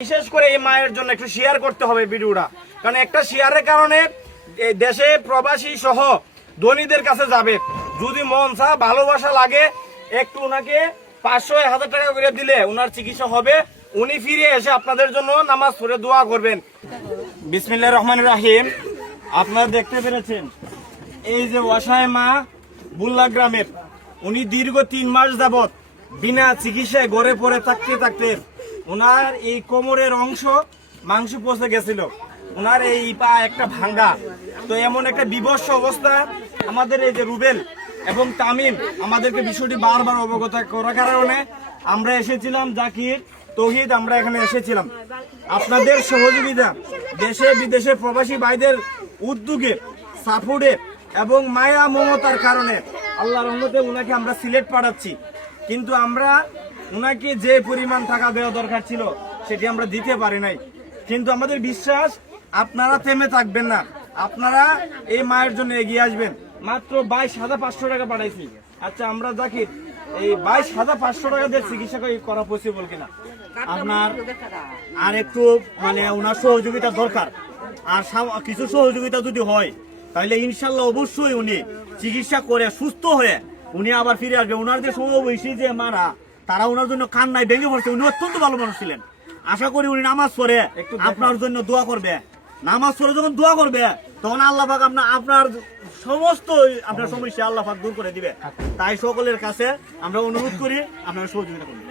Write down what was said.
বিশেষ করে এই মায়ের জন্য একটু শেয়ার করতে হবে ভিডিওটা, কারণ একটা শেয়ারের কারণে দেশে প্রবাসী সহ ধনীদের কাছে যাবে। যদি মন চা ভালোবাসা লাগে একটু ওনাকে 500-1000 টাকা করে দিলে ওনার চিকিৎসা হবে, উনি ফিরে এসে আপনাদের জন্য নামাজ পড়ে দোয়া করবেন। বিসমিল্লাহির রহমানির রহিম। আপনারা দেখতে পেরেছেন এই যে অসহায় মা বুল্লা গ্রামের, উনি দীর্ঘ 3 মাস যাবত বিনা চিকিৎসায় ঘরে পড়ে থাকতে থাকতে ওনার এই কোমরের অংশ মাংস পচে গেছিল, ওনার এই পা একটা ভাঙ্গা। তো এমন একটা বিভৎস অবস্থা, আমাদের এই যে রুবেল এবং তামিম আমাদেরকে বিষয়টি বারবার অবগত করার কারণে আমরা এসেছিলাম, জাকির তৌহিদ আমরা এখানে এসেছিলাম। আপনাদের সহযোগিতা, দেশে বিদেশে প্রবাসী ভাইদের উদ্যোগে, সাপোর্টে এবং মায়া মমতার কারণে আল্লাহর রহমতে উনাকে আমরা সিলেট পাঠাচ্ছি। কিন্তু আমরা উনাকে যে পরিমাণ টাকা দেওয়া দরকার ছিল সেটি আমরা দিতে পারি নাই। কিন্তু আমাদের বিশ্বাস আপনারা থেমে থাকবেন না, আপনারা এই মায়ের জন্য এগিয়ে আসবেন। মাত্র 22,500 টাকা পাঠাইছি। আচ্ছা আমরা জাকির, এই 22,500 টাকা দিয়ে চিকিৎসা করা পসিবল কিনা? আপনার আর একটু মানে ওনার সহযোগিতা দরকার, আর কিছু সহযোগিতা যদি হয় তাহলে ইনশাল্লাহ অবশ্যই উনি চিকিৎসা করে সুস্থ হয়ে উনি আবার ফিরে আসবে। ওনার যে সমবয়সী যে মারা, তারা ওনার জন্য কান্নায় ভেঙে পড়ছে। উনি অত্যন্ত ভালো মানুষ ছিলেন। আশা করি উনি নামাজ পড়ে আপনার জন্য দোয়া করবে। নামাজ পড়ে যখন দোয়া করবে তখন আল্লাহ পাক আপনার সমস্ত আপনার সমস্যা আল্লাহ পাক দূর করে দিবে। তাই সকলের কাছে আমরা অনুরোধ করি আপনারা সহযোগিতা করুন।